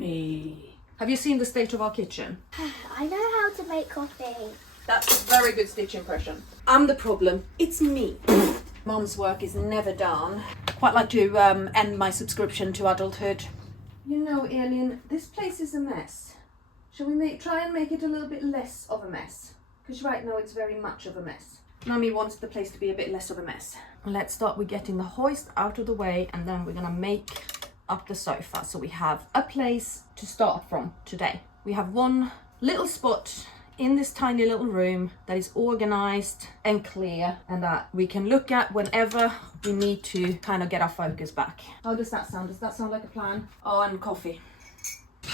me. Have you seen the state of our kitchen? I know how to make coffee. That's a very good Stitch impression. I'm the problem. It's me. Mom's work is never done. Quite like to end my subscription to adulthood. You know, Elin, this place is a mess. Shall we try and make it a little bit less of a mess? Because right now it's very much of a mess. Mummy wants the place to be a bit less of a mess. Let's start with getting the hoist out of the way, and then we're gonna make up the sofa so we have a place to start from today. We have one little spot in this tiny little room that is organized and clear and that we can look at whenever we need to kind of get our focus back. How does that sound? Does that sound like a plan? Oh, and coffee.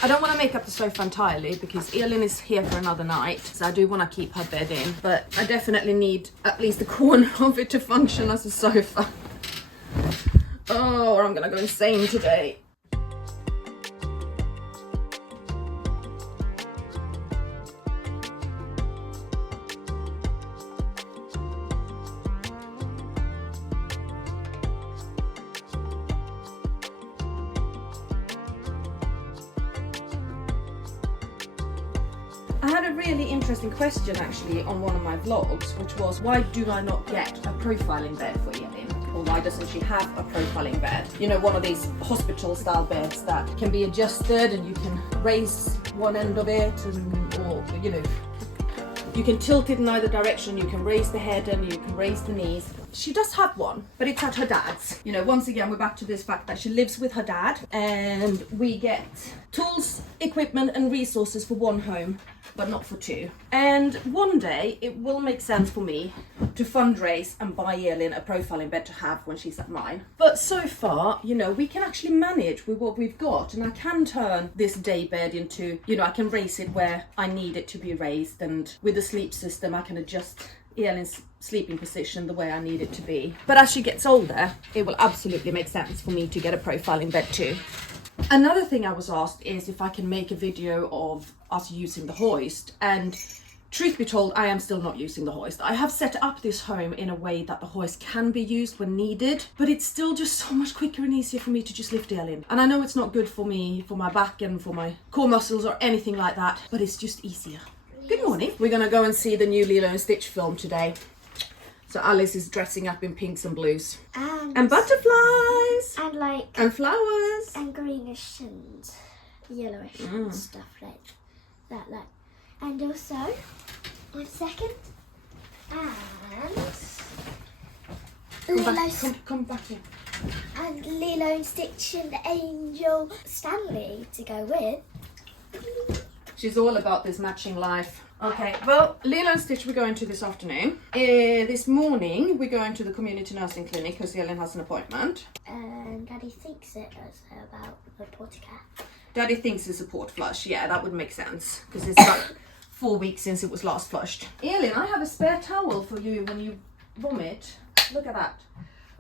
I don't want to make up the sofa entirely because Elin is here for another night, so I do want to keep her bed in, but I definitely need at least a corner of it to function as a sofa. Oh, or I'm gonna go insane today. I had a really interesting question actually on one of my vlogs, which was, why do I not get a profiling bed for Elin? Or why doesn't she have a profiling bed? You know, one of these hospital style beds that can be adjusted and you can raise one end of it or, you know, you can tilt it in either direction, you can raise the head and you can raise the knees. She does have one, but it's at her dad's. You know, once again, we're back to this fact that she lives with her dad and we get tools, equipment and resources for one home, but not for two. And one day it will make sense for me to fundraise and buy Elin a profiling bed to have when she's at mine. But so far, you know, we can actually manage with what we've got, and I can turn this day bed into, you know, I can raise it where I need it to be raised, and with the sleep system I can adjust Elin's sleeping position the way I need it to be. But as she gets older, it will absolutely make sense for me to get a profiling bed too. Another thing I was asked is if I can make a video of us using the hoist, and truth be told, I am still not using the hoist. I have set up this home in a way that the hoist can be used when needed, but it's still just so much quicker and easier for me to just lift Elin. And I know it's not good for me, for my back and for my core muscles or anything like that, but it's just easier. Good morning. We're gonna go and see the new Lilo and Stitch film today. So Alice is dressing up in pinks and blues. And butterflies. And like... And flowers. And greenish and yellowish and stuff like that. Like. And also, 1 second. And... Come back here. And Lilo and Stitch and Angel Stanley to go with. She's all about this matching life. Okay, well, Lilo and Stitch we're going to this afternoon. This morning we're going to the community nursing clinic because Elin has an appointment. And Daddy thinks it is about the potty cat. Daddy thinks it's a port flush. Yeah, that would make sense because it's like 4 weeks since it was last flushed. Elin, I have a spare towel for you when you vomit. Look at that.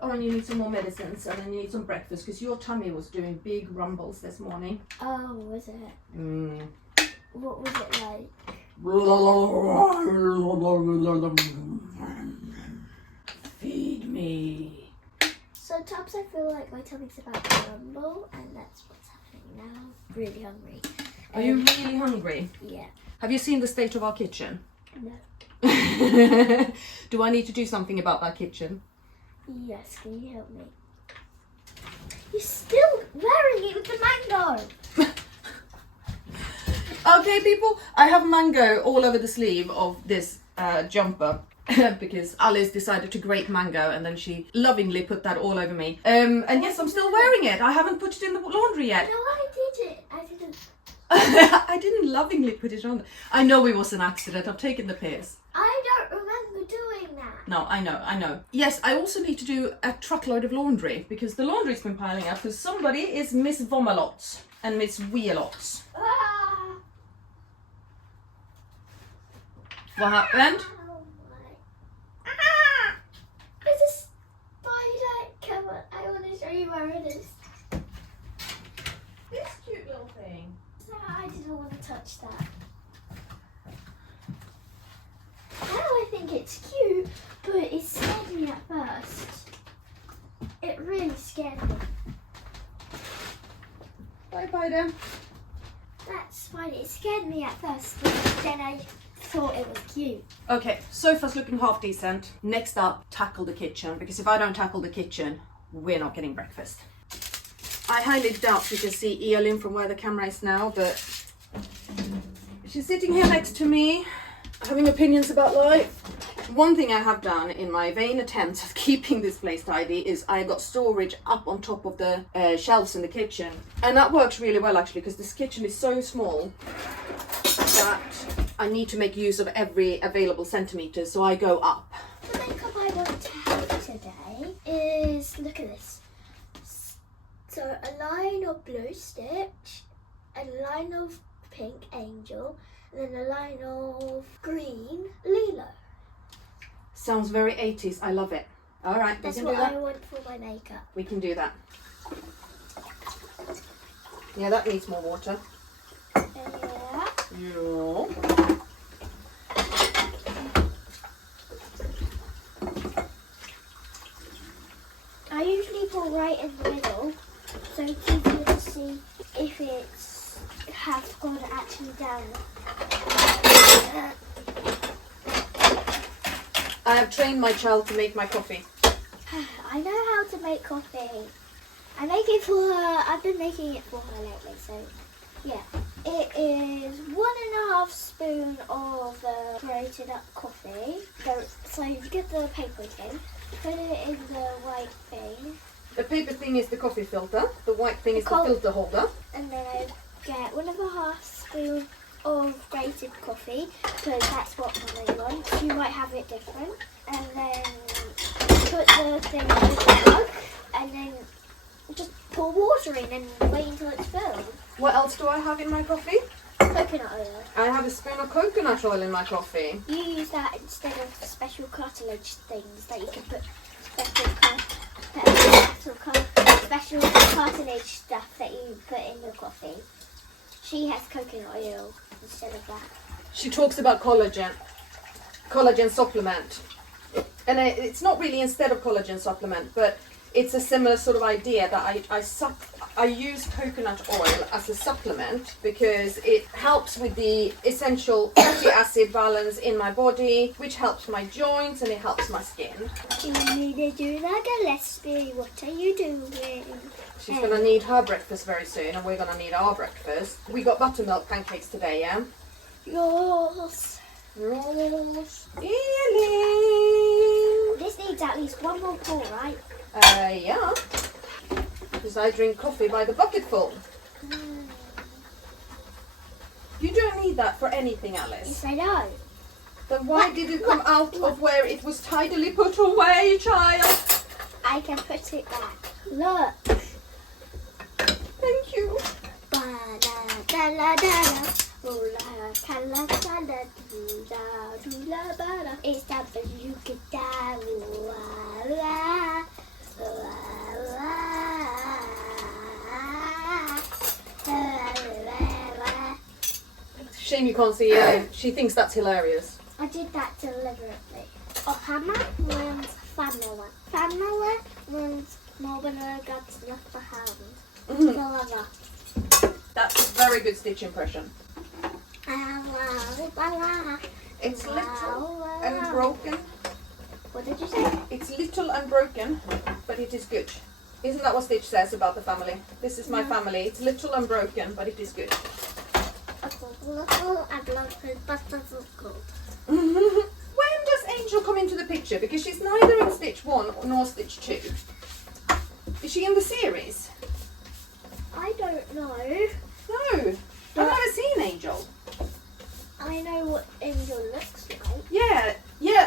Oh, and you need some more medicines and then you need some breakfast because your tummy was doing big rumbles this morning. Oh, was it? What was it like? Feed me. Sometimes I feel like my tummy's about to rumble, and that's what's happening now. I'm really hungry. Are you really hungry? Yeah. Have you seen the state of our kitchen? No. Do I need to do something about that kitchen? Yes, can you help me? You're still wearing it with the mango! Okay, people, I have mango all over the sleeve of this jumper because Alice decided to grate mango and then she lovingly put that all over me. And yes, I'm still wearing it. I haven't put it in the laundry yet. No, I did it. I didn't. I didn't lovingly put it on. I know it was an accident. I'm taking the piss. I don't remember doing that. No, I know. Yes, I also need to do a truckload of laundry because the laundry's been piling up because somebody is Miss Vomalots and Miss Wealots. What happened? Oh my. Ah! There's a spider. Come on, I want to show you where it is. This cute little thing. No, I didn't want to touch that. Now I think it's cute, but it scared me at first. It really scared me. Bye, spider. That's fine. It scared me at first, but then I thought it was cute. Okay, sofa's looking half decent. Next up, tackle the kitchen, because if I don't tackle the kitchen, we're not getting breakfast. I highly doubt you can see Elin from where the camera is now, but she's sitting here next to me, having opinions about life. One thing I have done in my vain attempts of keeping this place tidy is I got storage up on top of the shelves in the kitchen. And that works really well actually, because this kitchen is so small that I need to make use of every available centimetre, so I go up. The makeup I want to have today is, look at this. So a line of blue stitch, a line of pink angel, and then a line of green Lilo. Sounds very 80s. I love it. All right, That's we can what do that. I want for my makeup. We can do that. Yeah, that needs more water. Yeah. Yeah. I usually put right in the middle, so it's easier to see if it's has gone actually down. I have trained my child to make my coffee. I know how to make coffee. I make it for her. I've been making it for her lately, so yeah. It is 1.5 spoons of grated up coffee. So you get the paper tin, put it in the white thing. The paper thing is the coffee filter. The white thing is the Cold. filter holder. And then I get 1.5 spoons of grated coffee, because that's what Mummy wants. You might have it different. And then put the thing in the mug, and then just pour water in and wait until it's filled. What else do I have in my coffee? Coconut oil. I have a spoon of coconut oil in my coffee. You use that instead of special cartilage things that you can put special cartilage stuff that you put in your coffee. She has coconut oil instead of that. She talks about collagen supplement. And it's not really instead of collagen supplement, but it's a similar sort of idea that I use coconut oil as a supplement because it helps with the essential fatty acid balance in my body, which helps my joints and it helps my skin. You need to do like a lesbian. What are you doing? She's going to need her breakfast very soon and we're going to need our breakfast. We got buttermilk pancakes today, yeah? Yours. Yours. Elin! This needs at least one more pour, right? Yeah. Because I drink coffee by the bucketful. You don't need that for anything, Alice. Yes, I know. Then why did it come out of where it was tidily put away, child? I can put it back. Look. Thank you. It's that beluga. Shame you can't see her. She thinks that's hilarious. I did that deliberately. Hammer means family. Family means nobody gets left behind. Forever. That's a very good Stitch impression. It's little and broken. What did you say? It's little and broken, but it is good. Isn't that what Stitch says about the family? This is my family. It's little and broken, but it is good. Little and broken, but it's good. When does Angel come into the picture? Because she's neither in Stitch 1 nor Stitch 2. Is she in the series? I don't know. No. I've never seen Angel. I know what Angel looks like. Yeah.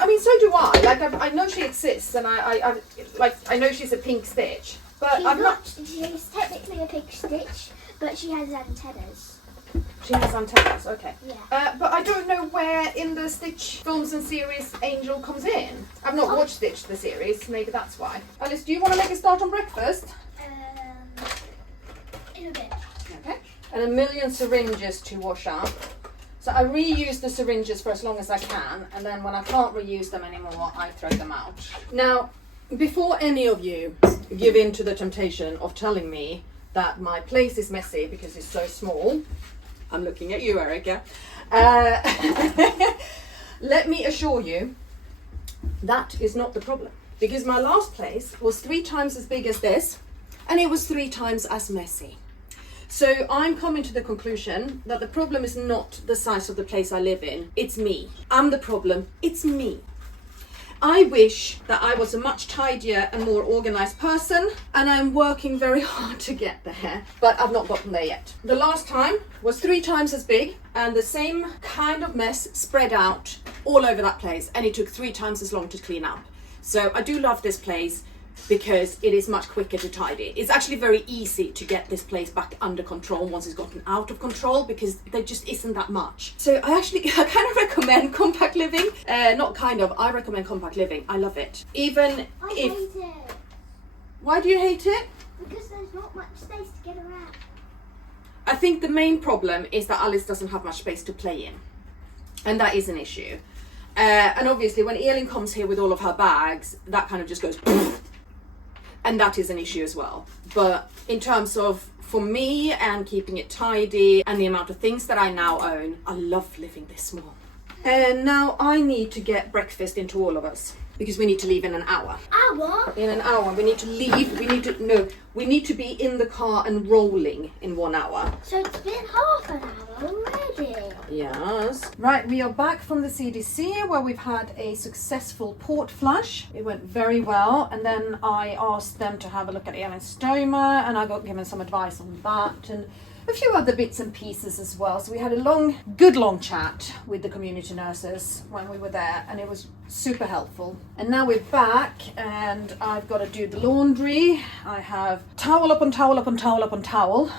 I mean, so do I. Like, I know she exists, and I know she's a pink Stitch, but She's I'm not. She's technically a pink Stitch, but she has antennas. She has antennas. Okay. Yeah. But I don't know where in the Stitch films and series Angel comes in. I've not watched Stitch the series. Maybe that's why. Alice, do you want to make a start on breakfast? In a bit. Okay. And a million syringes to wash up. So I reuse the syringes for as long as I can, and then when I can't reuse them anymore, I throw them out. Now, before any of you give in to the temptation of telling me that my place is messy because it's so small, I'm looking at you, Erica. Let me assure you, that is not the problem. Because my last place was 3 times as big as this, and it was 3 times as messy. So I'm coming to the conclusion that the problem is not the size of the place I live in, it's me. I'm the problem, it's me. I wish that I was a much tidier and more organized person, and I'm working very hard to get there, but I've not gotten there yet. The last time was 3 times as big and the same kind of mess spread out all over that place, and it took 3 times as long to clean up. So I do love this place because it is much quicker to tidy. It's actually very easy to get this place back under control once it's gotten out of control, because there just isn't that much. So I kind of recommend compact living. I recommend compact living. I love it. Even I hate it. Why do you hate it? Because there's not much space to get around. I think the main problem is that Alice doesn't have much space to play in. And that is an issue. And obviously when Elin comes here with all of her bags, that kind of just goes poof. And that is an issue as well. But in terms of, for me and keeping it tidy and the amount of things that I now own, I love living this small. And now I need to get breakfast into all of us, because we need to leave in an hour. Hour? In an hour, we need to leave. We need to be in the car and rolling in 1 hour. So it's been half an hour already. Yes. Right, we are back from the CDC where we've had a successful port flush. It went very well, and then I asked them to have a look at Elin's stoma, and I got given some advice on that and a few other bits and pieces as well. So we had a good long chat with the community nurses when we were there, and it was super helpful. And now we're back, and I've got to do the laundry. I have towel upon towel upon towel upon towel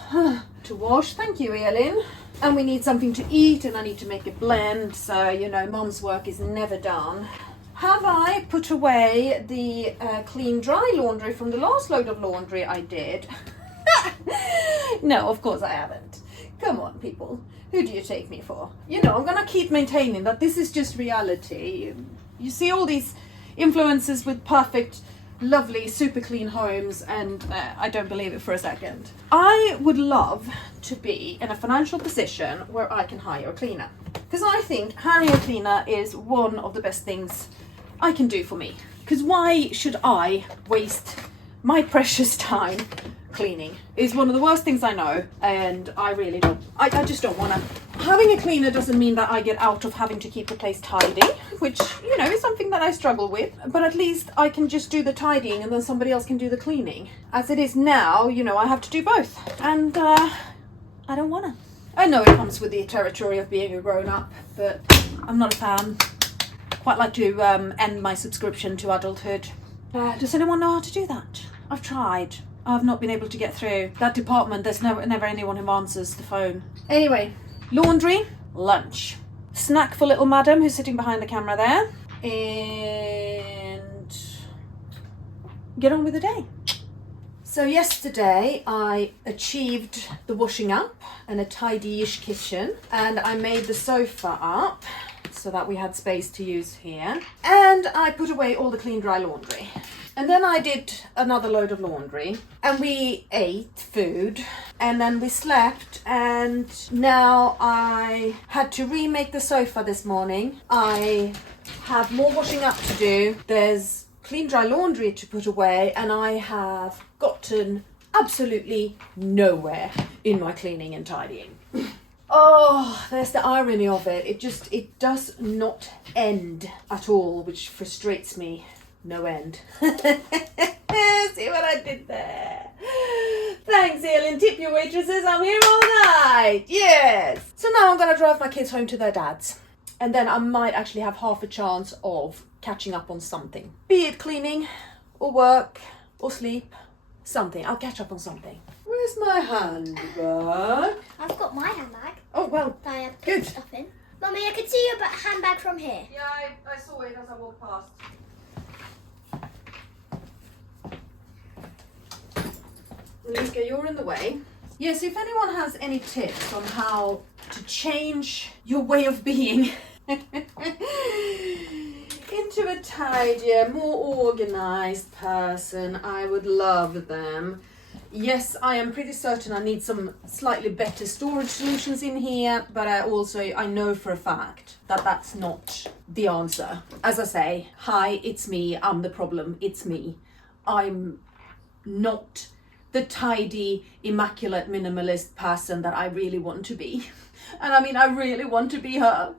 to wash. Thank you, Elin. And we need something to eat, and I need to make a blend, so mum's work is never done. Have I put away the clean dry laundry from the last load of laundry I did? No, of course I haven't. Come on, people. Who do you take me for? I'm gonna keep maintaining that this is just reality. You see all these influencers with perfect, lovely, super clean homes, and I don't believe it for a second. I would love to be in a financial position where I can hire a cleaner, because I think hiring a cleaner is one of the best things I can do for me. Because why should I waste my precious time cleaning? Is one of the worst things I know, and I really don't. I just don't want to. Having a cleaner doesn't mean that I get out of having to keep the place tidy, which is something that I struggle with. But at least I can just do the tidying, and then somebody else can do the cleaning. As it is now, I have to do both, and I don't want to. I know it comes with the territory of being a grown-up, but I'm not a fan. Quite like to end my subscription to adulthood. Does anyone know how to do that? I've tried. I've not been able to get through that department. There's never anyone who answers the phone. Anyway, laundry, lunch, snack for little madam who's sitting behind the camera there, and get on with the day. So yesterday I achieved the washing up and a tidy-ish kitchen, and I made the sofa up so that we had space to use here, and I put away all the clean dry laundry. And then I did another load of laundry, and we ate food, and then we slept, and now I had to remake the sofa this morning. I have more washing up to do. There's clean dry laundry to put away, and I have gotten absolutely nowhere in my cleaning and tidying. Oh, there's the irony of it. It does not end at all, which frustrates me. No end. See what I did there? Thanks, Elin. Tip your waitresses. I'm here all night. Yes. So now I'm going to drive my kids home to their dads. And then I might actually have half a chance of catching up on something. Be it cleaning, or work, or sleep. Something. I'll catch up on something. Where's my handbag? I've got my handbag. Oh, well, That I have put good. stuff in. Mummy, I can see your handbag from here. Yeah, I saw it as I walked past. Luca, you're in the way. Yes, if anyone has any tips on how to change your way of being into a tidier, more organized person, I would love them. Yes, I am pretty certain I need some slightly better storage solutions in here, but I know for a fact that that's not the answer. As I say, hi, it's me, I'm the problem, it's me. I'm not the tidy, immaculate, minimalist person that I really want to be. And I mean, I really want to be her.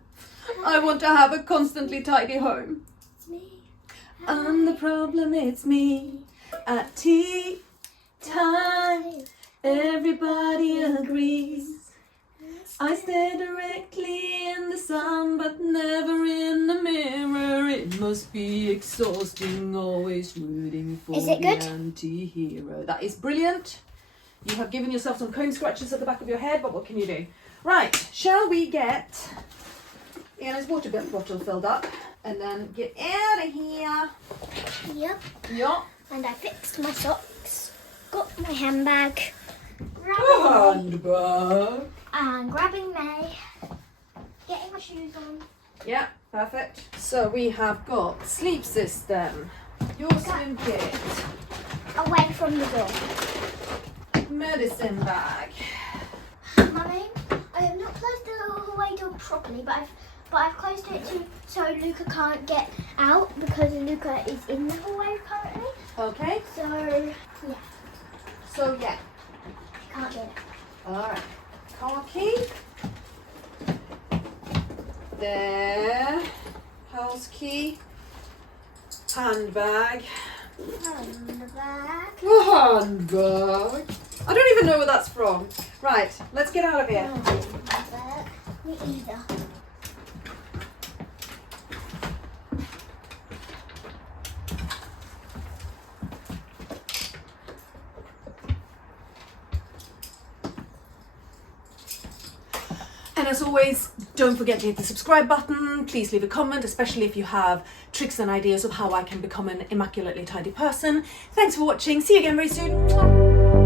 I want to have a constantly tidy home. It's me. I'm the problem, it's me. At tea time, everybody agrees. I stare directly in the sun, but never in the mirror. It must be exhausting, always rooting for Is it the good? anti-hero. That is brilliant. You have given yourself some cone scratches at the back of your head, but what can you do? Right, shall we get Anna's water bottle filled up and then get out of here? Yep. Yeah. And I fixed my socks, got my handbag, Handbag. and grabbing May, getting my shoes on. Yeah, perfect. So we have got sleep system, your swim kit, Away from the door. medicine bag. Mummy, I have not closed the hallway door properly, but I've closed it so Luca can't get out because Luca is in the hallway currently. Okay. So Yeah. he can't get it. Alright. Car key. There. House key. Handbag. Handbag. Handbag. I don't even know where that's from. Right, let's get out of here. Handbag. Me either. And as always, don't forget to hit the subscribe button. Please leave a comment, especially if you have tricks and ideas of how I can become an immaculately tidy person. Thanks for watching. See you again very soon.